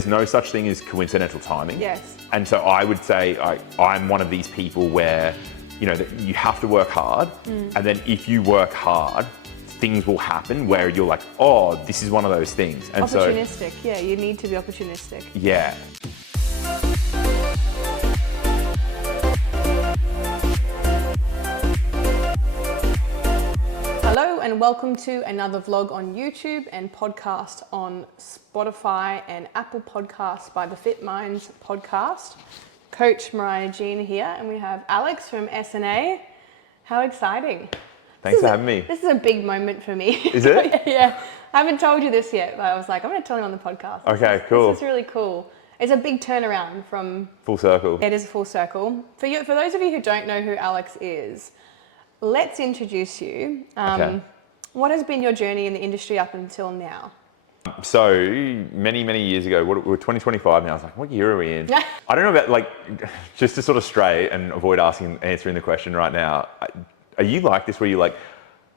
There's no such thing as coincidental timing. Yes. And so I would say I'm one of these people where, that you have to work hard. And then if you work hard, things will happen where you're like, oh, this is one of those things. And opportunistic, yeah, you need to be opportunistic. Yeah. Hello and welcome to another vlog on YouTube and podcast on Spotify and Apple Podcasts by the Fit Minds podcast. Coach Mariah here, and we have Alex from SNA. How exciting. Thanks for having me. This is a big moment for me. Is it? Yeah. I haven't told you this yet, but I was like, I'm going to tell you on the podcast. Okay, cool. This is really cool. It's a big turnaround from... Full circle. It is a full circle. For those of you who don't know who Alex is, let's introduce you. Okay. What has been your journey in the industry up until now? So many years ago, we're 2025 now. I was like, what year are we in? I don't know about just to sort of stray and avoid answering the question right now. Are you like this where you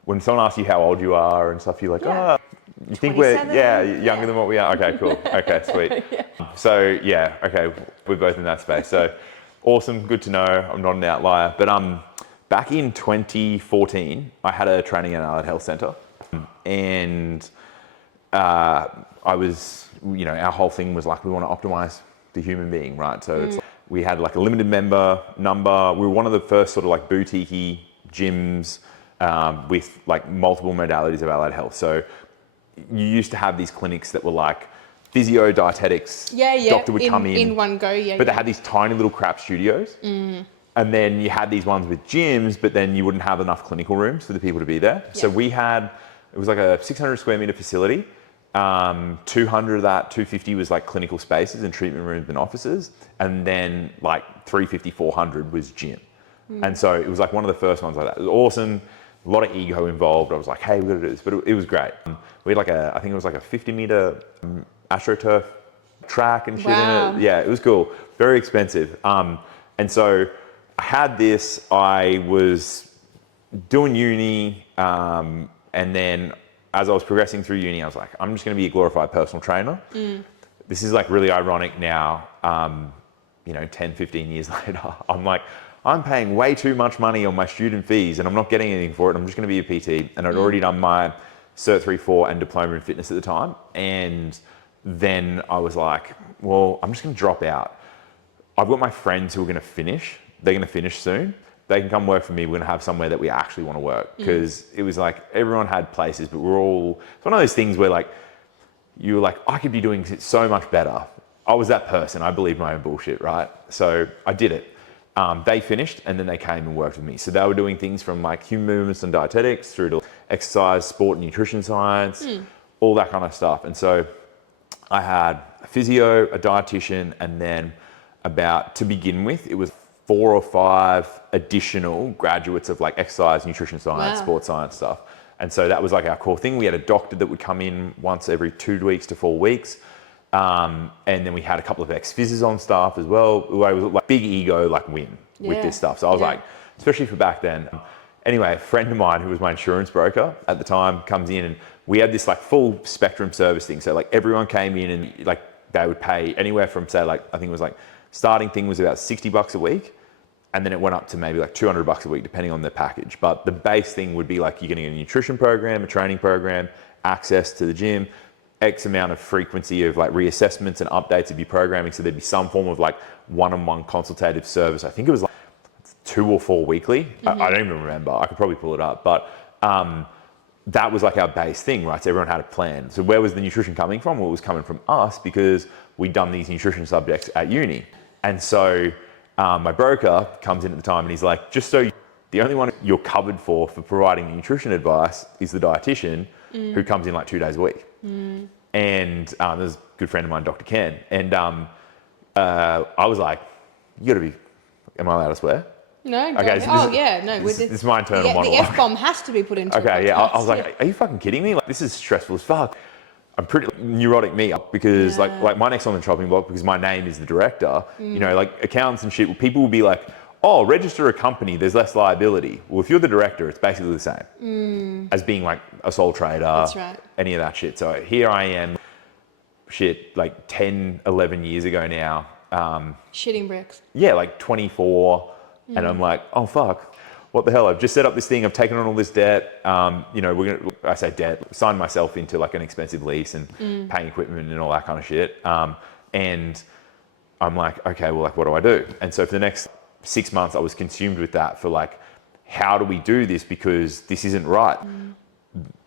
when someone asks you how old you are and stuff, you're like, yeah. You think we're younger than what we are? Okay, cool. Okay, sweet. Yeah. So yeah, okay, we're both in that space. So awesome, good to know. I'm not an outlier. But back in 2014, I had a training at an allied health center, and I was, our whole thing was we want to optimize the human being, right? So it's we had a limited member number. We were one of the first sort of boutique-y gyms with multiple modalities of allied health. So you used to have these clinics that were physio, dietetics. Yeah. Doctor would come in one go, yeah. But they had these tiny little crap studios. And then you had these ones with gyms, but then you wouldn't have enough clinical rooms for the people to be there. Yeah. So it was a 600 square meter facility. 200 of that, 250 was clinical spaces and treatment rooms and offices. And then 350, 400 was gym. And so it was one of the first ones like that. It was awesome. A lot of ego involved. I was like, hey, we got to do this. But it was great. We had I think it was a 50 meter AstroTurf track and shit in it. Yeah, it was cool. Very expensive. And so I had this, I was doing uni, and then as I was progressing through uni, I was like, I'm just going to be a glorified personal trainer. This is really ironic now, 10, 15 years later. I'm paying way too much money on my student fees and I'm not getting anything for it. I'm just going to be a PT. And I'd already done my Cert 3-4 and diploma in fitness at the time. And then I was like, well, I'm just going to drop out. I've got my friends who are going to finish. They're going to finish soon. They can come work for me. We're going to have somewhere that we actually want to work. Because it was everyone had places, but it's one of those things where you were I could be doing it so much better. I was that person. I believed my own bullshit, right? So I did it. They finished and then they came and worked with me. So they were doing things from human movements and dietetics through to exercise, sport and nutrition science, all that kind of stuff. And so I had a physio, a dietitian, and then to begin with, it was 4 or 5 additional graduates of exercise, nutrition science, sports science stuff. And so that was our core thing. We had a doctor that would come in once every 2 weeks to 4 weeks. And then we had a couple of ex-physios on staff as well. It was big ego, win with this stuff. So I was especially for back then. Anyway, a friend of mine who was my insurance broker at the time comes in and we had this full spectrum service thing. So everyone came in and they would pay anywhere from say I think it was starting thing was about $60 a week. And then it went up to maybe $200 a week depending on the package. But the base thing would be you're getting a nutrition program, a training program, access to the gym, X amount of frequency of reassessments and updates of your programming. So there'd be some form of one-on-one consultative service. I think it was 2 or 4 weekly. I don't even remember. I could probably pull it up. But that was our base thing, right? So everyone had a plan. So where was the nutrition coming from? Well, it was coming from us because we'd done these nutrition subjects at uni. And so my broker comes in at the time and he's like, just so the only one you're covered for providing nutrition advice is the dietitian who comes in 2 days a week. And there's a good friend of mine, Dr. Ken. And I was like, you gotta be, am I allowed to swear? No. Okay, so this is my internal monologue. The F-bomb has to be put into Okay, yeah. I was like, are you fucking kidding me? This is stressful as fuck. I'm pretty neurotic me up because my next on the chopping block because my name is the director. Accountants and shit. People will be like, oh, register a company. There's less liability. Well, if you're the director, it's basically the same as being a sole trader. That's right. Any of that shit. So here I am, like 10, 11 years ago now. Shitting bricks. Yeah, like 24. And I'm like, oh, fuck. What the hell? I've just set up this thing. I've taken on all this debt. I say debt, signed myself into like an expensive lease and paying equipment and all that kind of shit. And I'm like, okay, well, like, what do I do? And so for the next 6 months, I was consumed with that for like, how do we do this? Because this isn't right.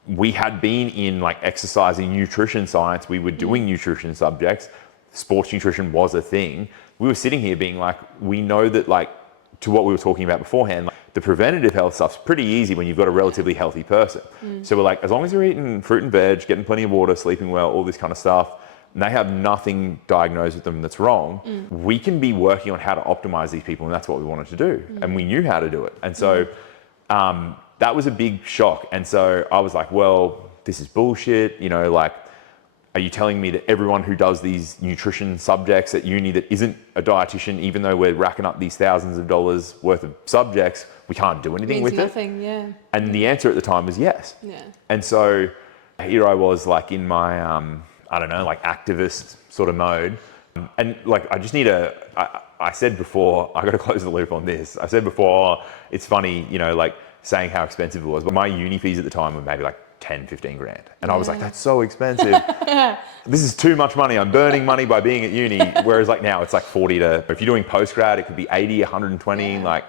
We had been in like exercising nutrition science. We were doing nutrition subjects. Sports nutrition was a thing. We were sitting here being like, we know that like, to what we were talking about beforehand, like, the preventative health stuff's pretty easy when you've got a relatively healthy person. So we're like, as long as you're eating fruit and veg, getting plenty of water, sleeping well, all this kind of stuff, and they have nothing diagnosed with them that's wrong, we can be working on how to optimize these people, and that's what we wanted to do. And we knew how to do it. And so that was a big shock. And so I was like, well, this is bullshit. You know, like, are you telling me that everyone who does these nutrition subjects at uni that isn't a dietitian, even though we're racking up these thousands of dollars worth of subjects, we can't do anything with nothing, it? Yeah. And the answer at the time was yes. Yeah. And so here I was like in my, I don't know, like activist sort of mode. And like, I just need I said before, I got to close the loop on this. I said before, it's funny, you know, like saying how expensive it was, but my uni fees at the time were maybe like 10, 15 grand. And I was like, that's so expensive. This is too much money. I'm burning money by being at uni. Whereas like now it's like 40 to, if you're doing postgrad, it could be 80, 120. Like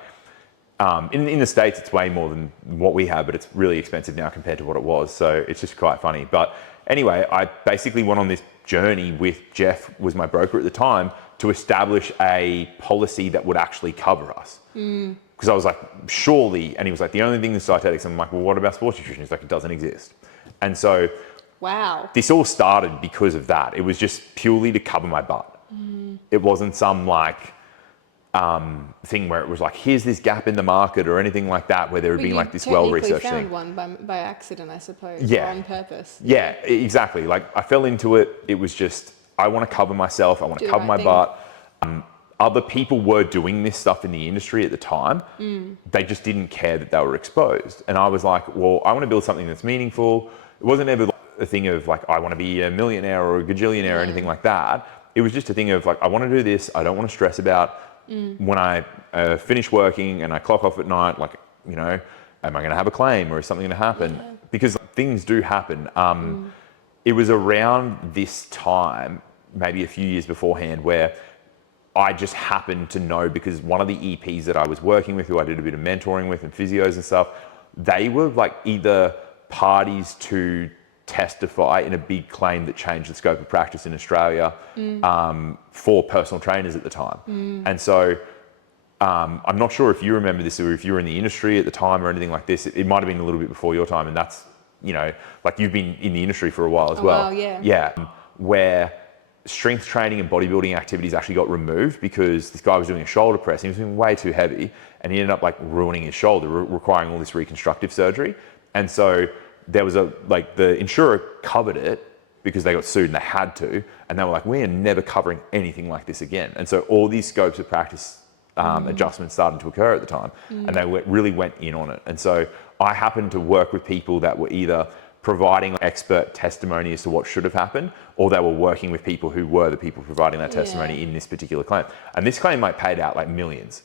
in the States, it's way more than what we have, but it's really expensive now compared to what it was. So it's just quite funny. But anyway, I basically went on this journey with Jeff, was my broker at the time, to establish a policy that would actually cover us. Because I was like, surely, and he was like, the only thing is dietetics. I'm like, well, what about sports nutrition? He's like, it doesn't exist. And so this all started because of that. It was just purely to cover my butt. It wasn't some like thing where it was like, here's this gap in the market or anything like that, where there would be like this well-researched thing. You found one by accident, I suppose, or on purpose. Yeah, exactly. Like I fell into it. It was just, I want to cover myself. I want to cover my butt. Other people were doing this stuff in the industry at the time. They just didn't care that they were exposed. And I was like, well, I want to build something that's meaningful. It wasn't ever a thing of like, I want to be a millionaire or a gajillionaire or anything like that. It was just a thing of like, I want to do this. I don't want to stress about when I finish working and I clock off at night, like, you know, am I going to have a claim or is something going to happen? Because things do happen. It was around this time, maybe a few years beforehand, where I just happened to know, because one of the EPs that I was working with, who I did a bit of mentoring with and physios and stuff, they were like either parties to testify in a big claim that changed the scope of practice in Australia for personal trainers at the time. And so I'm not sure if you remember this or if you were in the industry at the time or anything like this. It might have been a little bit before your time, and that's, you know, like you've been in the industry for a while as well. Wow, yeah. Yeah, where strength training and bodybuilding activities actually got removed because this guy was doing a shoulder press. He was doing way too heavy, and he ended up like ruining his shoulder, requiring all this reconstructive surgery. And so there was the insurer covered it because they got sued and they had to, and they were like, we are never covering anything like this again. And so all these scopes of practice adjustments started to occur at the time, and they really went in on it. And so I happened to work with people that were either providing expert testimony as to what should have happened, or they were working with people who were the people providing that testimony in this particular claim. And this claim like paid out like millions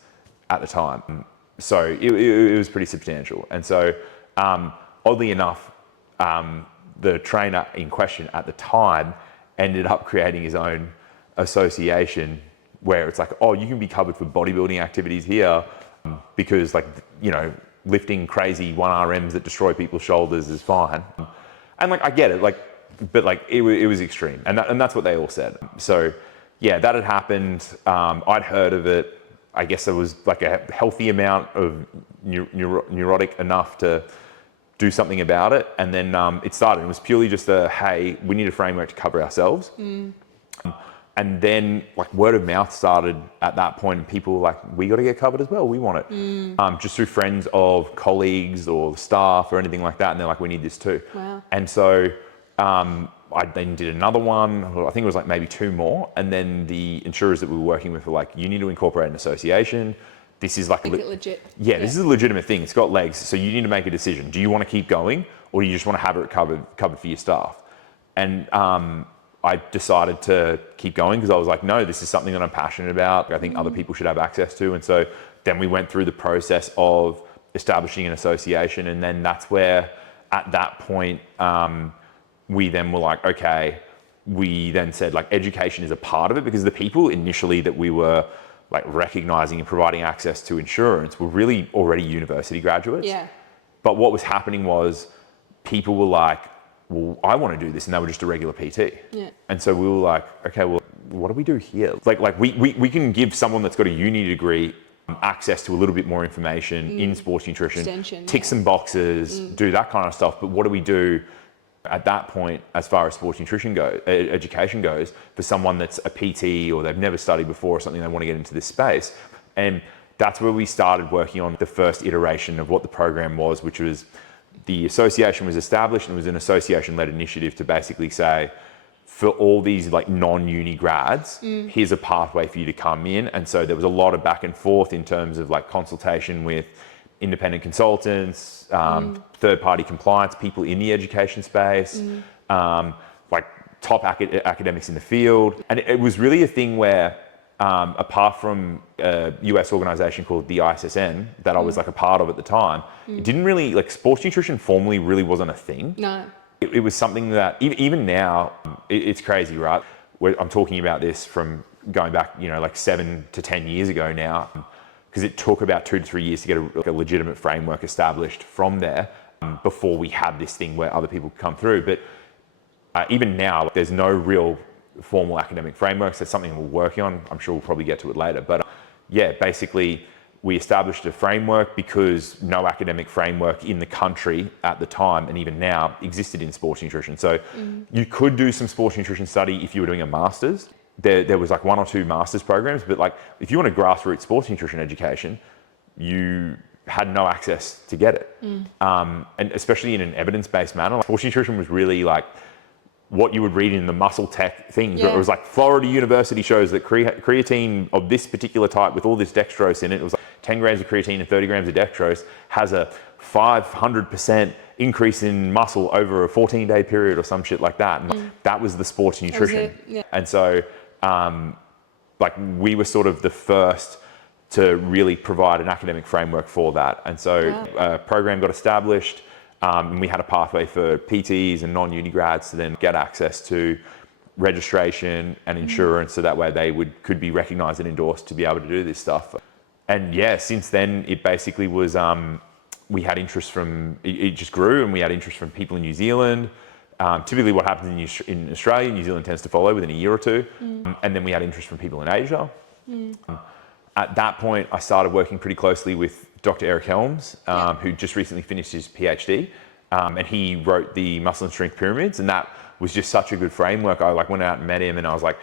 at the time. So it was pretty substantial. And so oddly enough, the trainer in question at the time ended up creating his own association where it's like, oh, you can be covered for bodybuilding activities here because, like, you know, lifting crazy 1RMs that destroy people's shoulders is fine. And like, I get it, like, but like it was extreme, and that's what they all said. So yeah, that had happened. I'd heard of it. I guess there was like a healthy amount of neurotic enough to do something about it. And then it started. It was purely just hey, we need a framework to cover ourselves. And then like word of mouth started at that point, and people were like, we got to get covered as well. We want it. Just through friends of colleagues or staff or anything like that. And they're like, we need this too. Wow. And so I then did another one. I think it was like maybe two more. And then the insurers that we were working with were like, you need to incorporate an association. This is like, Make it legit. Yeah, this is a legitimate thing. It's got legs. So you need to make a decision. Do you want to keep going, or do you just want to have it covered for your staff? And I decided to keep going because I was like, no, this is something that I'm passionate about. I think other people should have access to. And so then we went through the process of establishing an association. And then that's where, at that point, we then were like, okay, we then said like education is a part of it, because the people initially that we were like recognizing and providing access to insurance were really already university graduates. Yeah. But what was happening was people were like, well, I want to do this, and they were just a regular PT. Yeah. And so we were like, okay, well, what do we do here? Like we can give someone that's got a uni degree access to a little bit more information in sports nutrition, Extension, tick some boxes, do that kind of stuff. But what do we do at that point as far as sports nutrition education goes, for someone that's a PT or they've never studied before or something, they want to get into this space? And that's where we started working on the first iteration of what the program was, which was the association was established, and it was an association-led initiative to basically say, for all these like non-uni grads, here's a pathway for you to come in. And so there was a lot of back and forth in terms of like consultation with independent consultants, third-party compliance people in the education space, like top academics in the field. And it was really a thing where, apart from a US organization called the ISSN that I was like a part of at the time, it didn't really, like sports nutrition formally really wasn't a thing. No. It was something that even now, it's crazy, right? I'm talking about this from going back, like 7 to 10 years ago now, because it took about 2 to 3 years to get a legitimate framework established from there before we had this thing where other people could come through. But even now, there's no real formal academic frameworks. That's something we're working on. I'm sure we'll probably get to it later. But basically, we established a framework because no academic framework in the country at the time, and even now, existed in sports nutrition. So you could do some sports nutrition study if you were doing a master's. There was like 1 or 2 master's programs, but like if you want a grassroots sports nutrition education, you had no access to get it. And especially in an evidence-based manner, like sports nutrition was really like what you would read in the muscle tech things. Yeah. It was like Florida University shows that creatine of this particular type with all this dextrose in it, it was like 10 grams of creatine and 30 grams of dextrose has a 500% increase in muscle over a 14-day period or some shit like that. And that was the sports nutrition. Yeah. And so like we were sort of the first to really provide an academic framework for that. And so a program got established. And we had a pathway for PTs and non-uni grads to then get access to registration and insurance, so that way they could be recognised and endorsed to be able to do this stuff. And since then it basically was, we had interest from, it just grew, and we had interest from people in New Zealand. Typically what happens in Australia, New Zealand tends to follow within a year or two. And then we had interest from people in Asia. At that point, I started working pretty closely with Dr. Eric Helms, who just recently finished his PhD, and he wrote the Muscle and Strength Pyramids, and that was just such a good framework. I like went out and met him, and I was like,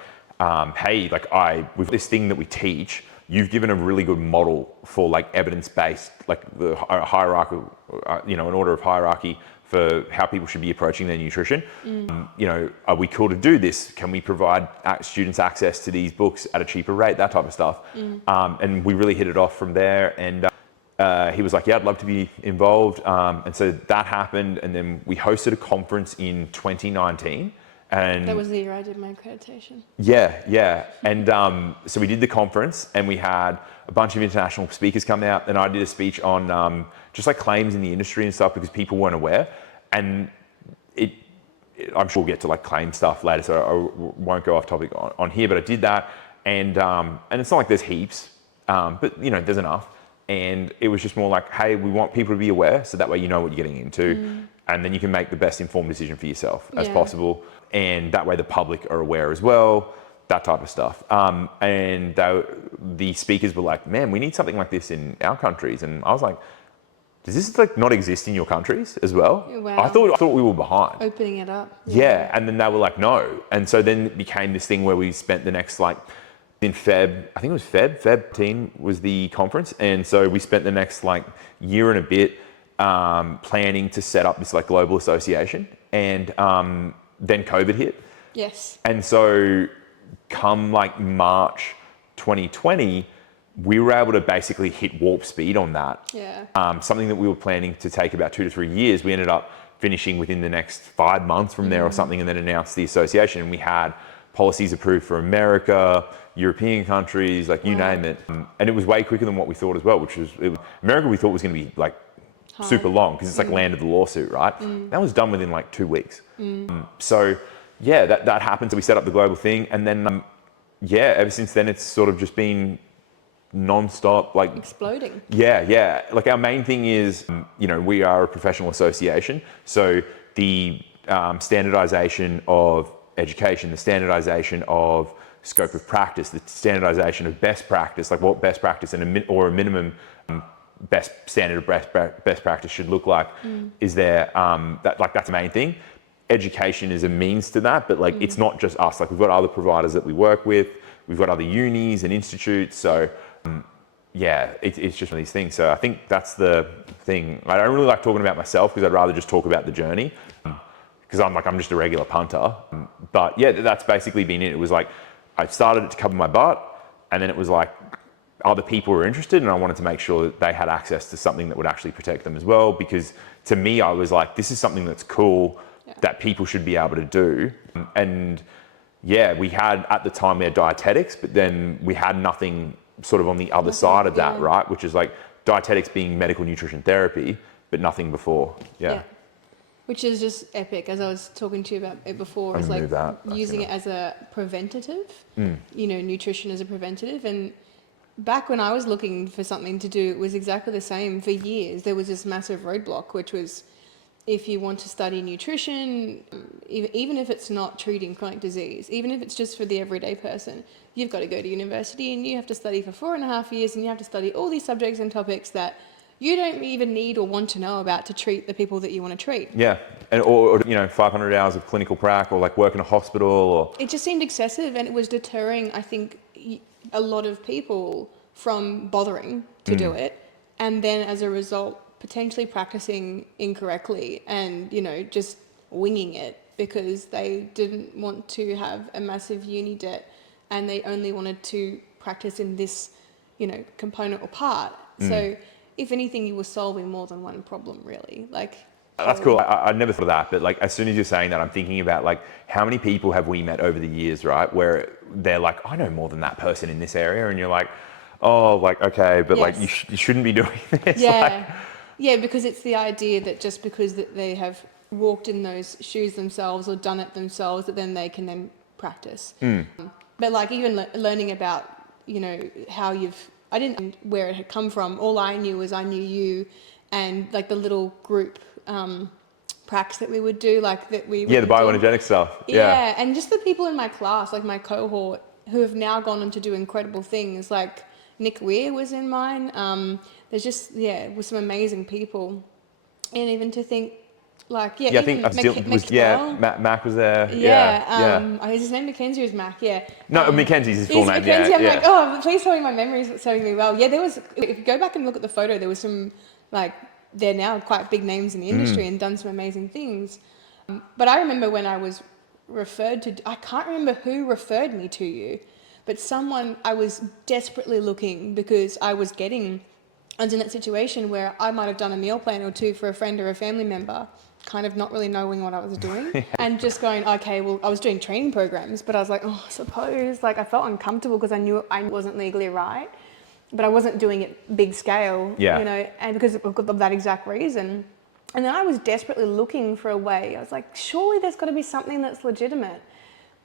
hey, like with this thing that we teach, you've given a really good model for like evidence-based, like the hierarchy, an order of hierarchy for how people should be approaching their nutrition. Are we cool to do this? Can we provide students access to these books at a cheaper rate? That type of stuff. And we really hit it off from there. And he was like, yeah, I'd love to be involved. And so that happened. And then we hosted a conference in 2019. And that was the year I did my accreditation. Yeah. And so we did the conference, and we had a bunch of international speakers come out, and I did a speech on just like claims in the industry and stuff, because people weren't aware. And I'm sure we'll get to like claim stuff later, so I won't go off topic on here, but I did that. And it's not like there's heaps, but there's enough. And it was just more like, hey, we want people to be aware, so that way you know what you're getting into, and then you can make the best informed decision for yourself as possible. And that way the public are aware as well, that type of stuff. And the speakers were like, man, we need something like this in our countries. And I was like, does this like not exist in your countries as well? Wow. I thought we were behind. Opening it up. Yeah. And then they were like, no. And so then it became this thing where we spent the next in Feb 18 was the conference. And so we spent the next year and a bit planning to set up this global association. And then COVID hit. Yes. And so come March 2020, we were able to basically hit warp speed on that. Yeah. Something that we were planning to take about 2 to 3 years, we ended up finishing within the next 5 months from there or something, and then announced the association. And we had policies approved for America, European countries, like you name it. And it was way quicker than what we thought as well, America we thought was going to be like super long because it's like land of the lawsuit, right? That was done within like 2 weeks. So yeah, that happened. So we set up the global thing, and then ever since then it's sort of just been non-stop, like exploding. Yeah. Like our main thing is, we are a professional association, so the standardization of education, the standardization of scope of practice, the standardization of best practice, like what best practice and a minimum best standard of best practice should look like, is there. That's the main thing. Education is a means to that, but like it's not just us. Like we've got other providers that we work with, we've got other unis and institutes. So it's just one of these things. So I think that's the thing. I don't really like talking about myself because I'd rather just talk about the journey, because I'm just a regular punter. But yeah, that's basically been it. It was like I started it to cover my butt, and then it was like other people were interested, and I wanted to make sure that they had access to something that would actually protect them as well. Because to me, I was like, this is something that's cool that people should be able to do. And we had, at the time, we had dietetics, but then we had nothing sort of on the other side of that, right? Which is like dietetics being medical nutrition therapy, but nothing before. Yeah. Which is just epic, as I was talking to you about it before. It's like using it as a preventative, nutrition as a preventative. And back when I was looking for something to do, it was exactly the same for years. There was this massive roadblock, which was, if you want to study nutrition, even if it's not treating chronic disease, even if it's just for the everyday person, you've got to go to university and you have to study for 4.5 years, and you have to study all these subjects and topics that you don't even need or want to know about to treat the people that you want to treat. Yeah, and or 500 hours of clinical prac, or like work in a hospital, or it just seemed excessive, and it was deterring, I think, a lot of people from bothering to do it, and then as a result, potentially practicing incorrectly and just winging it because they didn't want to have a massive uni debt, and they only wanted to practice in this component or part. So if anything, you were solving more than one problem, really. Like, that's cool. I never thought of that, but like as soon as you're saying that, I'm thinking about like how many people have we met over the years, right? Where they're like, I know more than that person in this area, and you're like, oh, like okay, but like you shouldn't be doing this. Yeah, because it's the idea that just because that they have walked in those shoes themselves or done it themselves, that then they can then practice. But like even learning about how I didn't know where it had come from. All I knew was I knew you, and like the little group pracs that we would do, like that we the bioenergetic stuff. Yeah, and just the people in my class, like my cohort, who have now gone on to do incredible things. Like Nick Weir was in mine. There's just with some amazing people, and even to think. Like I think Mac was there. Is his name Mackenzie or is Mac? Yeah. No, Mackenzie's his full name. Mackenzie. I'm like, oh, please tell me my memory's serving me well. Yeah, there was. If you go back and look at the photo, there was some like they're now quite big names in the industry and done some amazing things. But I remember when I was referred to, I can't remember who referred me to you, but someone, I was desperately looking because I was in that situation where I might have done a meal plan or two for a friend or a family member, kind of not really knowing what I was doing and just going, okay, well, I was doing training programs, but I was like, oh, I suppose, like I felt uncomfortable because I knew I wasn't legally right, but I wasn't doing it big scale, and because of that exact reason. And then I was desperately looking for a way. I was like, surely there's got to be something that's legitimate.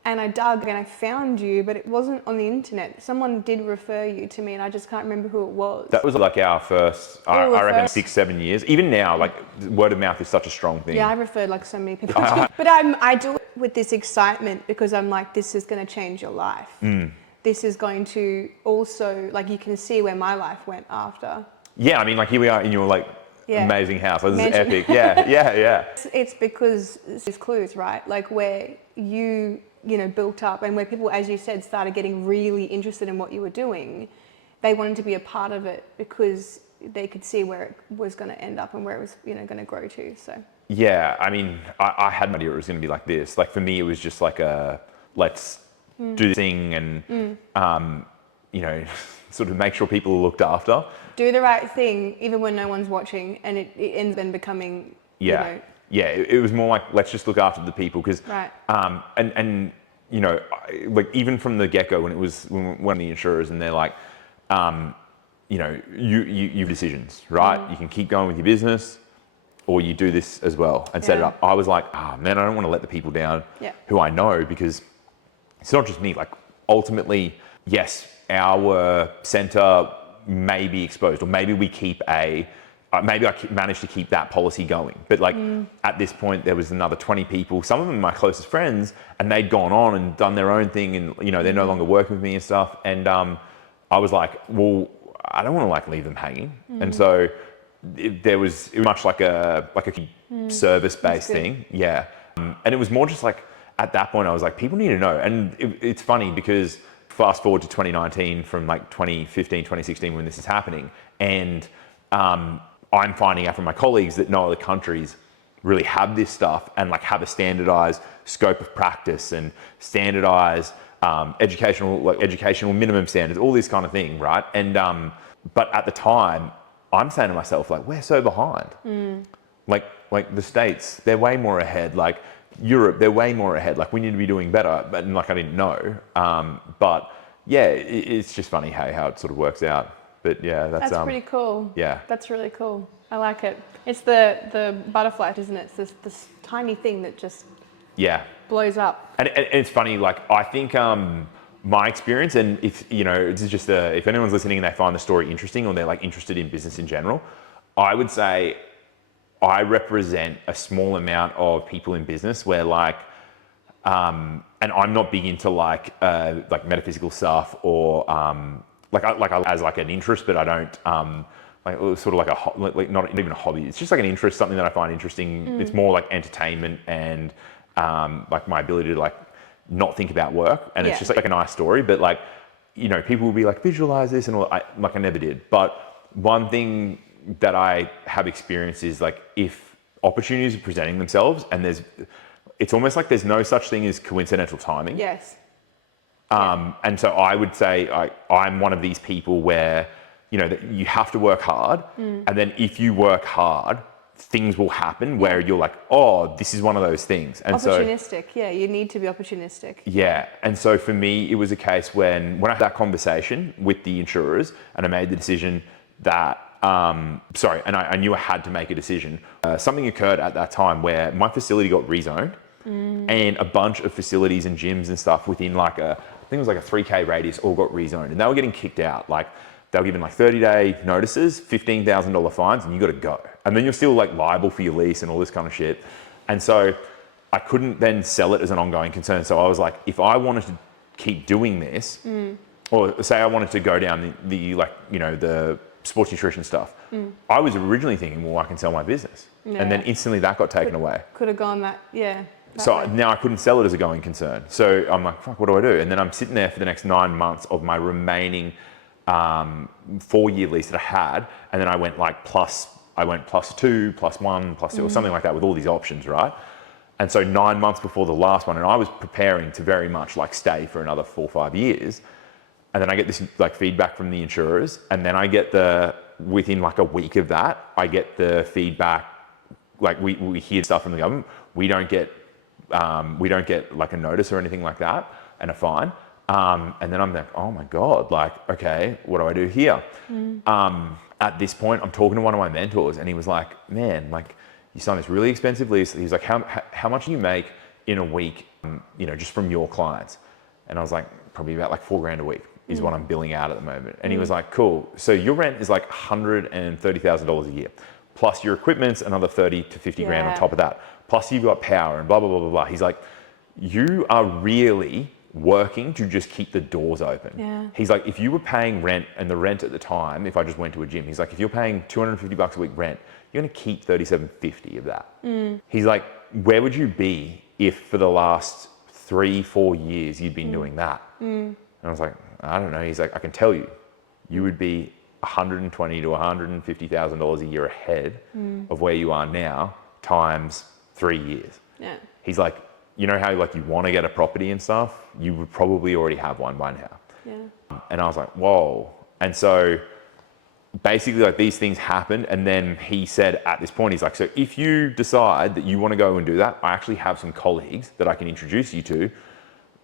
And I dug and I found you, but it wasn't on the internet. Someone did refer you to me, and I just can't remember who it was. That was like our first, I reckon, 6-7 years. Even now, like word of mouth is such a strong thing. Yeah, I referred like so many people. But I do it with this excitement because I'm like, this is going to change your life. This is going to also, like, you can see where my life went after. Yeah, I mean, like here we are in your like amazing house. Like, this is epic. Yeah. It's because it's clues, right? Like where you built up, and where people, as you said, started getting really interested in what you were doing. They wanted to be a part of it because they could see where it was going to end up and where it was, going to grow to. So. Yeah, I mean, I had no idea it was going to be like this. Like for me, it was just like let's do this thing and, sort of make sure people are looked after. Do the right thing, even when no one's watching, and it ends up becoming, yeah, it was more like, let's just look after the people. Because, Right. and you know, like even from the get-go when when the insurers and they're like, you know, you have decisions, right? You can keep going with your business or you do this as well and set it up. I was like, man, I don't want to let the people down who I know, because it's not just me. Like ultimately, yes, our center may be exposed, or maybe we keep maybe I managed to keep that policy going. But like at this point, there was another 20 people, some of them my closest friends, and they'd gone on and done their own thing, and you know, they're no longer working with me and stuff. And I was like, well, I don't want to like leave them hanging. And so it was much like a service-based thing. Yeah. And it was more just like, at that point, I was like, people need to know. And it's funny because fast forward to 2019 from like 2015, 2016 when this is happening. And I'm finding out from my colleagues that no other countries really have this stuff and like have a standardized scope of practice and standardized educational minimum standards, all this kind of thing, right? And but at the time, I'm saying to myself, like, we're so behind. Like the States, they're way more ahead. Like Europe, they're way more ahead. Like we need to be doing better. But like I didn't know. But yeah, it's just funny how it sort of works out. But yeah, that's pretty cool. Yeah, that's really cool. I like it. It's the butterfly, isn't it? It's this tiny thing that just blows up. And it's funny. Like I think my experience, and if you know, this is just if anyone's listening and they find the story interesting or they're like interested in business in general, I would say I represent a small amount of people in business where like, and I'm not big into like metaphysical stuff or as like an interest, but I don't like sort of like not even a hobby. It's just like an interest, something that I find interesting. It's more like entertainment and like my ability to like not think about work, and it's just like a nice story. But like, you know, people will be like, visualize this, and all. I never did. But one thing that I have experienced is like, if opportunities are presenting themselves and it's almost like there's no such thing as coincidental timing. Yes. And so I would say I'm one of these people where, you know, that you have to work hard. And then if you work hard, things will happen where you're like, oh, this is one of those things. And opportunistic. Yeah, you need to be opportunistic. Yeah. And so for me, it was a case when I had that conversation with the insurers and I made the decision that, and I knew I had to make a decision. Something occurred at that time where my facility got rezoned and a bunch of facilities and gyms and stuff within like I think it was like a 3K radius all got rezoned, and they were getting kicked out. Like they were given like 30-day notices, $15,000 fines, and you got to go. And then you're still like liable for your lease and all this kind of shit. And so I couldn't then sell it as an ongoing concern. So I was like, if I wanted to keep doing this, or say I wanted to go down the like, you know, the sports nutrition stuff, I was originally thinking, well, I can sell my business. And then instantly that got taken away. Could have gone that, So now I couldn't sell it as a going concern. So I'm like, fuck, what do I do? And then I'm sitting there for the next 9 months of my remaining 4-year lease that I had. And then I went like +2, +1, +2, or something like that with all these options, right? And so 9 months before the last one, and I was preparing to very much like stay for another 4 or 5 years. And then I get this like feedback from the insurers, and then I get within like a week of that, I get the feedback, like we hear stuff from the government. We don't get like a notice or anything like that and a fine. And then I'm like, oh my God, like, okay, what do I do here? At this point, I'm talking to one of my mentors, and he was like, man, like you signed this really expensive lease. He's like, how much do you make in a week, you know, just from your clients? And I was like, probably about like $4,000 a week is what I'm billing out at the moment. And he was like, cool. So your rent is like $130,000 a year, plus your equipment's another 30 to 50 grand on top of that. Plus you've got power and blah, blah, blah, blah, blah. He's like, you are really working to just keep the doors open. Yeah. He's like, if you were paying rent, and the rent at the time, if I just went to a gym, he's like, if you're paying $250 a week rent, you're gonna keep $37.50 of that. He's like, where would you be if for the last 3-4 years you'd been doing that? And I was like, I don't know. He's like, I can tell you, you would be $120,000 to $150,000 a year ahead of where you are now times 3 years. Yeah. He's like, you know how like you want to get a property and stuff? You would probably already have one by now. Yeah. And I was like, whoa. And so basically like these things happened. And then he said at this point, he's like, so if you decide that you want to go and do that, I actually have some colleagues that I can introduce you to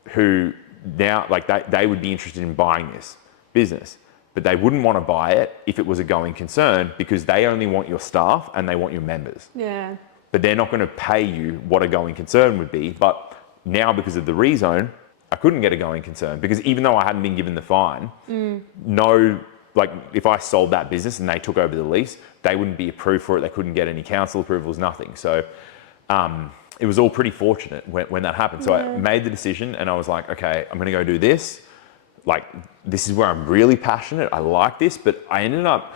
who now like they would be interested in buying this business, but they wouldn't want to buy it if it was a going concern because they only want your staff and they want your members. Yeah. But they're not going to pay you what a going concern would be. But now because of the rezone, I couldn't get a going concern because even though I hadn't been given the fine, no, like if I sold that business and they took over the lease, they wouldn't be approved for it. They couldn't get any council approvals, nothing. So it was all pretty fortunate when that happened. So I made the decision and I was like, okay, I'm going to go do this. Like, this is where I'm really passionate. I like this, but I ended up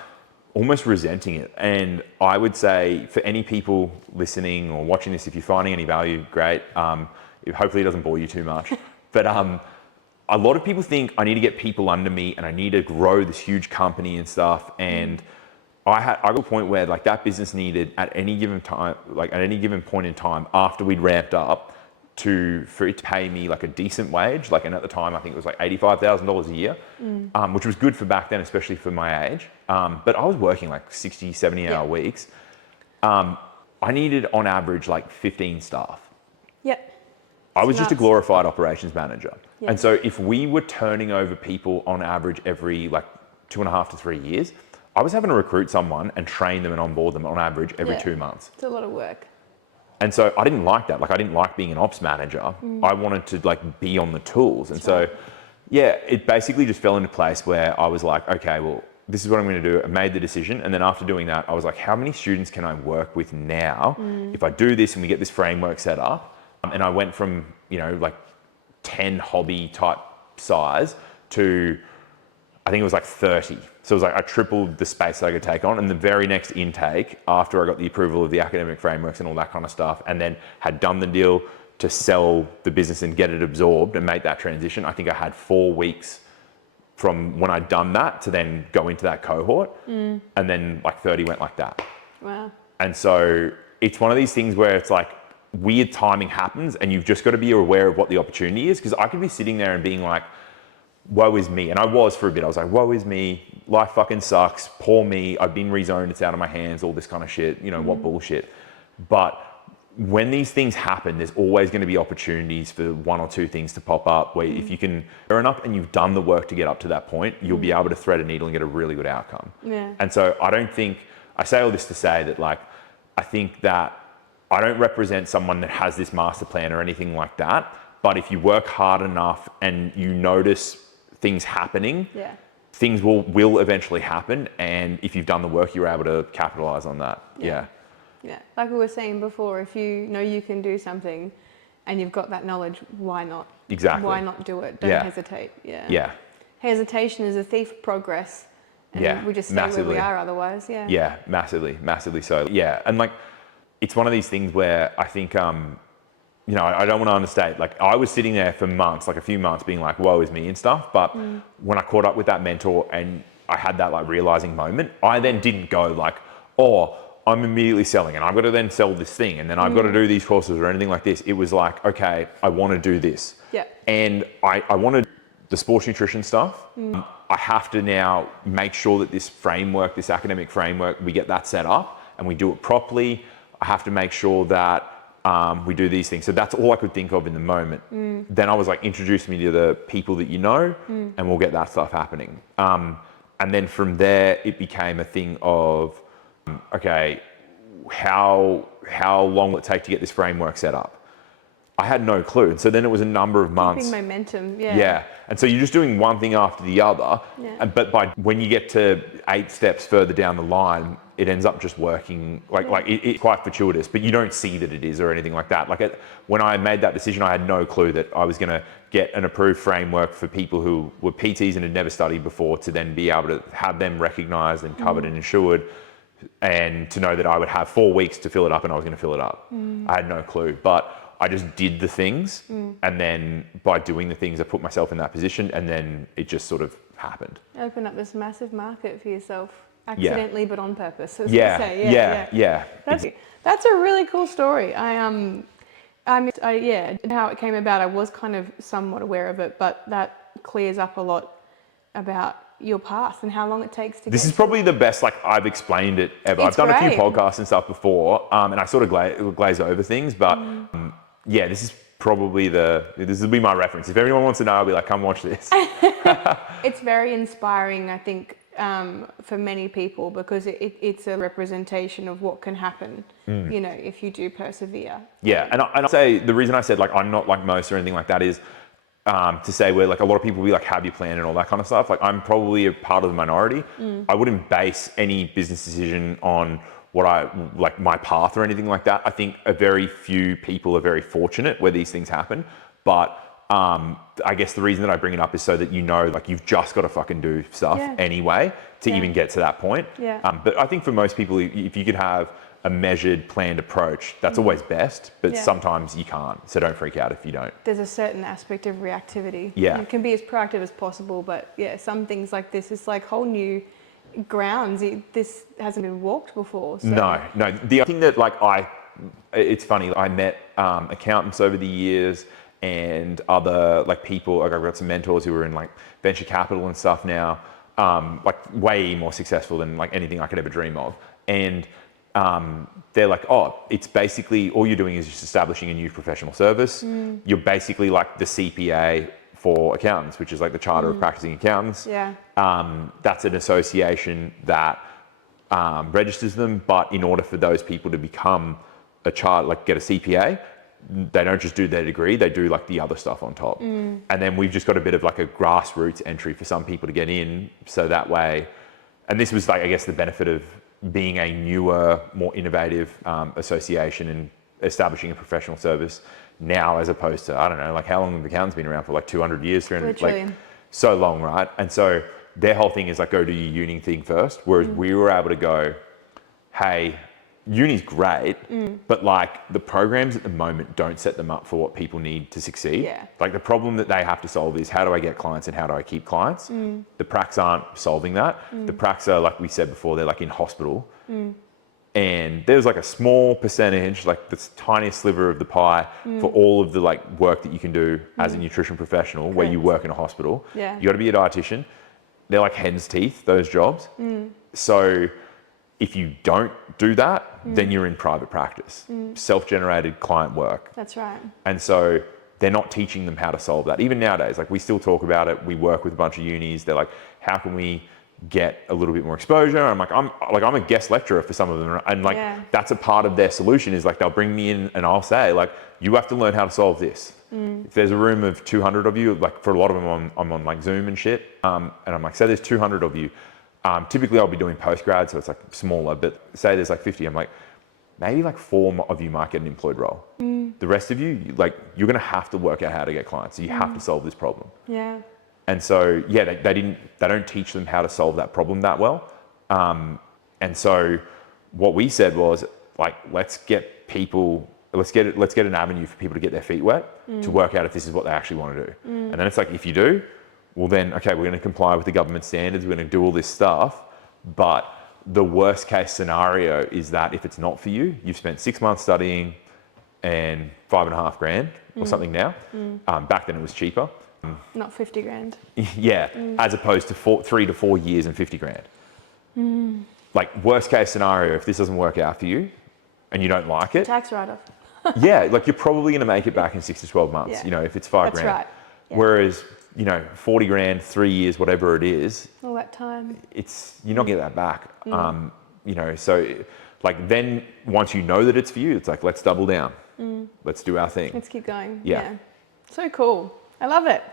almost resenting it. And I would say for any people listening or watching this, if you're finding any value, great. Hopefully it doesn't bore you too much. But a lot of people think I need to get people under me and I need to grow this huge company and stuff. And I got to a point where like that business needed at any given time, like at any given point in time after we'd ramped up for it to pay me like a decent wage. Like, and at the time I think it was like $85,000 a year, which was good for back then, especially for my age. But I was working like 60, 70 hour weeks. I needed on average like 15 staff. Yep. I was just a glorified operations manager. Yeah. And so if we were turning over people on average every like 2.5 to 3 years, I was having to recruit someone and train them and onboard them on average every 2 months. It's a lot of work. And so I didn't like that. Like I didn't like being an ops manager. I wanted to like be on the tools. And so, yeah, it basically just fell into place where I was like, okay, well, this is what I'm going to do. I made the decision. And then after doing that, I was like, how many students can I work with now if I do this and we get this framework set up? And I went from, you know, like 10 hobby type size to, I think it was like 30. So it was like I tripled the space that I could take on. And the very next intake, after I got the approval of the academic frameworks and all that kind of stuff, and then had done the deal to sell the business and get it absorbed and make that transition, I think I had 4 weeks from when I'd done that to then go into that cohort. And then like 30 went like that. Wow. And so it's one of these things where it's like weird timing happens and you've just got to be aware of what the opportunity is. Because I could be sitting there and being like, woe is me. And I was for a bit. I was like, woe is me. Life fucking sucks. Poor me. I've been rezoned. It's out of my hands. All this kind of shit. You know, what bullshit. But when these things happen, there's always going to be opportunities for 1 or 2 things to pop up where if you can earn up and you've done the work to get up to that point, you'll be able to thread a needle and get a really good outcome. Yeah. And so I say all this to say that like, I think that I don't represent someone that has this master plan or anything like that. But if you work hard enough and you notice things happening, things will eventually happen. And if you've done the work, you're able to capitalize on that. Yeah. Like we were saying before, if you know you can do something and you've got that knowledge, why not? Exactly. Why not do it? Don't hesitate. Yeah. Hesitation is a thief of progress. And we just stay where we are otherwise. Yeah, massively so. Yeah. And like, it's one of these things where I think, you know, I don't want to understate, like I was sitting there for months, like a few months being like, woe is me and stuff. But when I caught up with that mentor and I had that like realizing moment, I then didn't go like, oh, I'm immediately selling and I've got to then sell this thing and then I've got to do these courses or anything like this. It was like, okay, I want to do this. Yeah. And I wanted the sports nutrition stuff. I have to now make sure that this framework, this academic framework, we get that set up and we do it properly. I have to make sure that we do these things. So that's all I could think of in the moment. Then I was like, introduce me to the people that you know and we'll get that stuff happening. And then from there, it became a thing of, okay, how long will it take to get this framework set up? I had no clue. And so then it was a number of months. Keeping momentum, Yeah. And so you're just doing one thing after the other. Yeah. But when you get to 8 steps further down the line, it ends up just working like it's quite fortuitous, but you don't see that it is or anything like that. Like when I made that decision, I had no clue that I was going to get an approved framework for people who were PTs and had never studied before to then be able to have them recognized and covered and insured. And to know that I would have 4 weeks to fill it up and I was going to fill it up. I had no clue, but I just did the things. And then by doing the things, I put myself in that position and then it just sort of happened. Open up this massive market for yourself, accidentally, but on purpose. Yeah. That's a really cool story. How it came about, I was kind of somewhat aware of it, but that clears up a lot about your path and how long it takes to This get is probably the best, like, I've explained it ever. It's I've done a few great. podcasts and stuff before, and I sort of glaze over things, but yeah, this is probably this will be my reference. If anyone wants to know, I'll be like, come watch this. It's very inspiring, I think, for many people, because it's a representation of what can happen, you know, if you do persevere. Yeah, and I'd say the reason I said, like, I'm not like most or anything like that is to say where, like, a lot of people will be like, have you planned and all that kind of stuff. Like, I'm probably a part of the minority. I wouldn't base any business decision on like my path or anything like that. I think a very few people are very fortunate where these things happen. But I guess the reason that I bring it up is so that, you know, like, you've just got to fucking do stuff anyway to even get to that point. But I think for most people, if you could have a measured, planned approach, that's always best, but sometimes you can't. So don't freak out if you don't. There's a certain aspect of reactivity. Yeah. You can be as proactive as possible, but yeah, some things like this is like whole new grounds. This hasn't been walked before. So. No. The thing that, like, it's funny, I met accountants over the years and other, like, people, like, I've got some mentors who are in, like, venture capital and stuff now, like, way more successful than, like, anything I could ever dream of. And they're like, oh, it's basically, all you're doing is just establishing a new professional service. You're basically like the CPA for accountants, which is like the Charter of Practicing Accountants. That's an association that registers them, but in order for those people to become a charter, like get a CPA, they don't just do their degree, they do like the other stuff on top. And then we've just got a bit of like a grassroots entry for some people to get in, so that way, and this was like, I guess, the benefit of being a newer, more innovative association and establishing a professional service now, as opposed to, I don't know, like, how long have accountants been around for? Like 200 years, 300, like so long, right? And so their whole thing is like, go do your uni thing first. Whereas we were able to go, hey, uni's great, but like the programs at the moment don't set them up for what people need to succeed. Like, the problem that they have to solve is, how do I get clients and how do I keep clients? The pracs aren't solving that. The pracs are, like we said before, they're like in hospital. And there's like a small percentage, like this tiniest sliver of the pie for all of the like work that you can do as a nutrition professional where you work in a hospital. You got to be a dietitian. They're like hen's teeth, those jobs. So if you don't do that, then you're in private practice, self-generated client work. That's right. And so they're not teaching them how to solve that. Even nowadays, like, we still talk about it. We work with a bunch of unis. They're like, how can we get a little bit more exposure? I'm a guest lecturer for some of them. And like, that's a part of their solution, is like, they'll bring me in and I'll say, like, you have to learn how to solve this. If there's a room of 200 of you, like, for a lot of them, I'm on like Zoom and shit. And I'm like, say there's 200 of you. Typically I'll be doing postgrad, so it's like smaller, but say there's like 50, I'm like, maybe like 4 of you might get an employed role. The rest of you, like, you're gonna have to work out how to get clients. So you have to solve this problem. And so, yeah, they don't teach them how to solve that problem that well. And so what we said was, like, let's get an avenue for people to get their feet wet, to work out if this is what they actually want to do. And then it's like, if you do, well then, okay, we're going to comply with the government standards, we're going to do all this stuff. But the worst case scenario is that if it's not for you, you've spent 6 months studying and $5.5 grand or something now. Back then it was cheaper. Not 50 grand. As opposed to 3 to 4 years and 50 grand. Like, worst case scenario, if this doesn't work out for you and you don't like it. Tax write-off. Like, you're probably going to make it back in 6 to 12 months, you know, if it's 5 grand. Right. Whereas, you know, 40 grand, 3 years, whatever it is. All that time. You're not getting that back. You know, so like, then once you know that it's for you, it's like, let's double down. Let's do our thing. Let's keep going. Yeah. So cool. I love it.